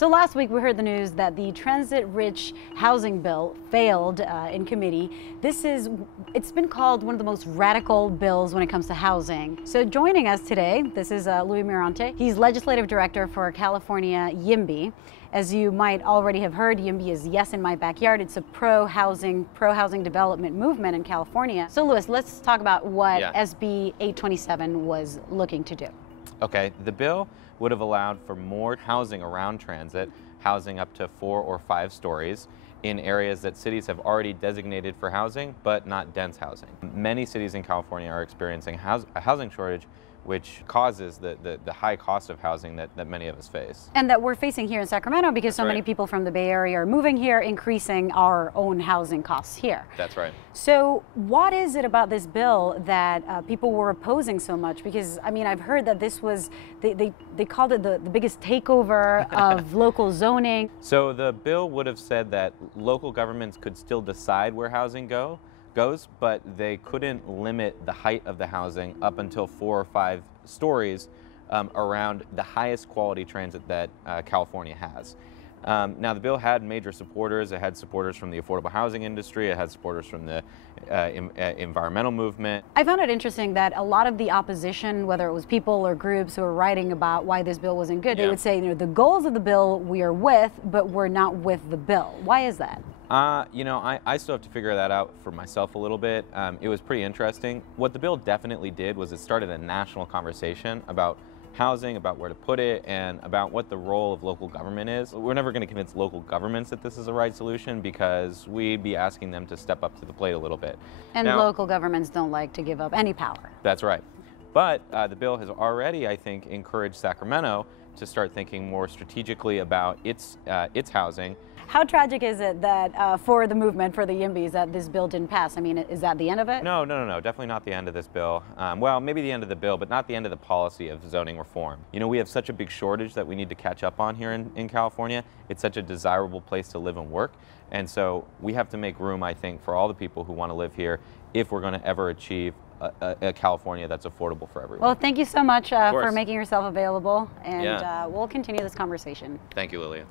So last week we heard the news that the transit-rich housing bill failed in committee. It's been called one of the most radical bills when it comes to housing. So joining us today, this is Louis Mirante. He's legislative director for California YIMBY. As you might already have heard, YIMBY is Yes in My Backyard. It's a pro-housing development movement in California. So Louis, let's talk about what SB 827 was looking to do. Okay, the bill would have allowed for more housing around transit, housing up to 4 or 5 stories in areas that cities have already designated for housing, but not dense housing. Many cities in California are experiencing a housing shortage, which causes the high cost of housing that many of us face. And that we're facing here in Sacramento because That's right. Many people from the Bay Area are moving here, increasing our own housing costs here. That's right. So what is it about this bill that people were opposing so much? Because, I mean, I've heard that this was, they called it the biggest takeover of local zoning. So the bill would have said that local governments could still decide where housing goes, but they couldn't limit the height of the housing up until 4 or 5 stories around the highest quality transit that California has. Now, the bill had major supporters. It had supporters from the affordable housing industry. It had supporters from the environmental movement. I found it interesting that a lot of the opposition, whether it was people or groups who were writing about why this bill wasn't good, they would say, the goals of the bill we are with, but we're not with the bill. Why is that? I still have to figure that out for myself a little bit. It was pretty interesting. What the bill definitely did was it started a national conversation about housing, about where to put it, and about what the role of local government is. We're never going to convince local governments that this is the right solution because we'd be asking them to step up to the plate a little bit. And now, local governments don't like to give up any power. That's right. But the bill has already, I think, encouraged Sacramento to start thinking more strategically about its housing. How tragic is it that for the movement, for the YIMBYs, that this bill didn't pass? I mean, is that the end of it? No, definitely not the end of this bill. Well, maybe the end of the bill, but not the end of the policy of zoning reform. We have such a big shortage that we need to catch up on here in California. It's such a desirable place to live and work. And so we have to make room, I think, for all the people who want to live here if we're going to ever achieve a California that's affordable for everyone. Well, thank you so much for making yourself available, and we'll continue this conversation. Thank you, Lilia.